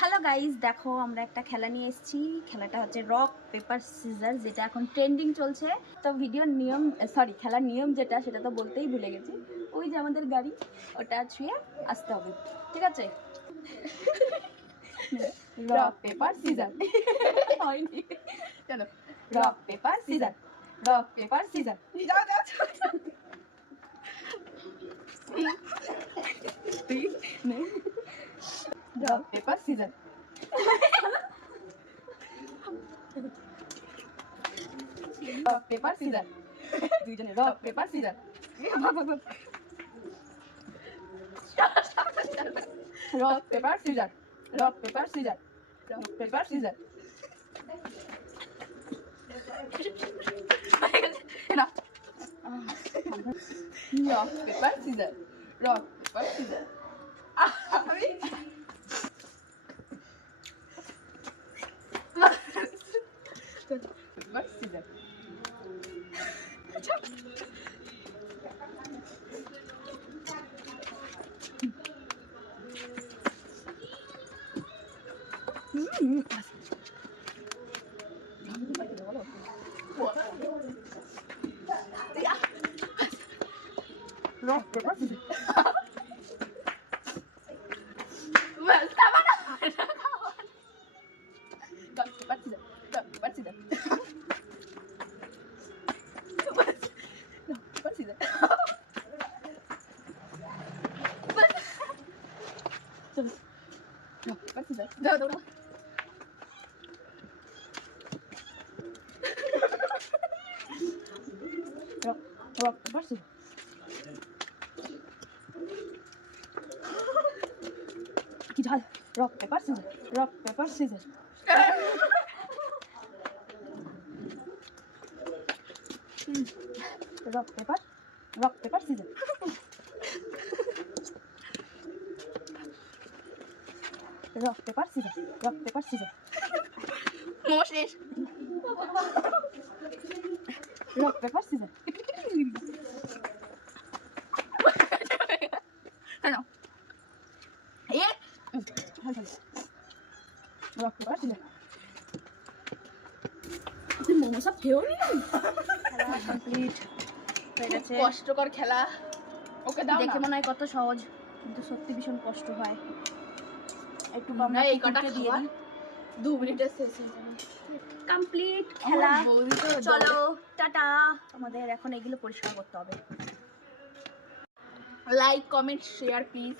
Hello guys, দেখো আমরা একটা খেলা নিয়ে এসেছি। খেলাটা হচ্ছে রক পেপার সিজার, যেটা এখন ট্রেন্ডিং চলছে। তো ভিডিওর নিয়ম, সরি খেলার নিয়ম যেটা, সেটা তো বলতেই ভুলে গেছি। ওই যে আমাদের গাড়ি, ওটা ছুঁয়ে আসতে হবে, ঠিক আছে? রক পেপার সিজার হয়নি, চলো। Rock paper scissors, rock paper scissors. যাও যাও rock paper scissors. Rock paper scissors, দুইজনে rock paper scissors. Rock paper scissors, rock paper scissors, rock paper scissors. Rock paper scissors, rock paper scissors. Paper scissors. Rock, paper, scissors. Rock, paper, scissors. কি ঝাল। Rock paper scissors, rock paper scissors. Rock paper, rock paper scissors. Rock paper scissors, rock paper scissors. শেষ। Rock paper scissors. Rock paper caesar. Momo সব খেয়েও নি। খেলা complete হয়ে গেছে। কষ্টকর খেলা, ওকে দাও। দেখে মনে হয় কত সহজ, কিন্তু সত্যি ভীষণ কষ্ট হয়। একটু আমরা এই কটা দিয়ে দিই, 2 মিনিটে শেষ হয়ে যাবে। কমপ্লিট খেলা। চলো টাটা। আমাদের এখন এগুলো পরিষ্কার করতে হবে। Like, comment, share please.